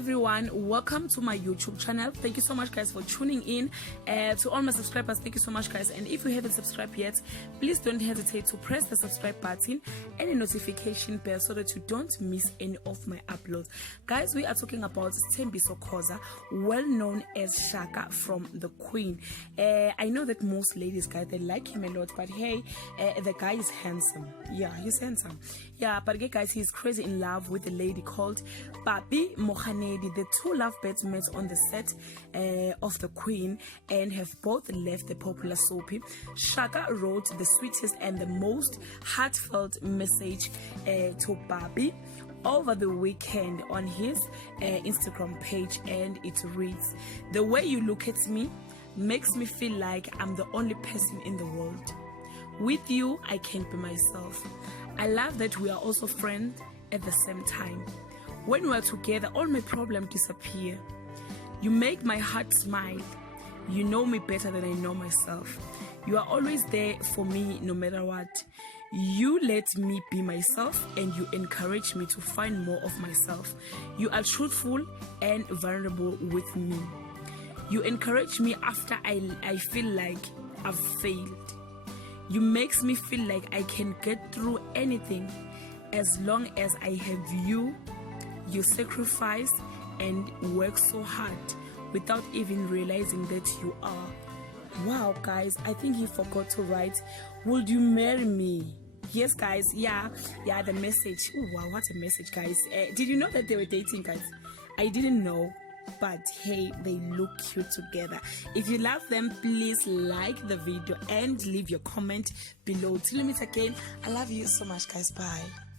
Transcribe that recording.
everyone, welcome to my YouTube channel. Thank you so much guys for tuning in. To all my subscribers, thank you so much guys, and if you haven't subscribed yet, please don't hesitate to press the subscribe button and the notification bell so that you don't miss any of my uploads. Guys, we are talking about Thembiso Khoza, well known as Shaka from The Queen. I know that most ladies guys, they like him a lot, but hey, the guy is handsome. Yeah, he's handsome. Yeah, but guys, he's crazy in love with a lady called Papi Moganedi. The two lovebirds met on the set of The Queen and have both left the popular soapy. Shaka wrote the sweetest and the most heartfelt message to Papi over the weekend on his Instagram page, and it reads, "The way you look at me makes me feel like I'm the only person in the world. With you, I can be myself. I love that we are also friends at the same time. When we are together, all my problems disappear. You make my heart smile. You know me better than I know myself. You are always there for me no matter what. You let me be myself and you encourage me to find more of myself. You are truthful and vulnerable with me. You encourage me after I feel like I've failed. You makes me feel like I can get through anything as long as I have you. You sacrifice and work so hard without even realizing that you are." Wow guys, I think he forgot to write, "Would you marry me?" Yes guys, yeah, the message. Ooh, wow, what a message guys. Did you know that they were dating guys? I didn't know, but hey, they look cute together. If you love them, please like the video and leave your comment below. Till we meet again, I love you so much guys. Bye.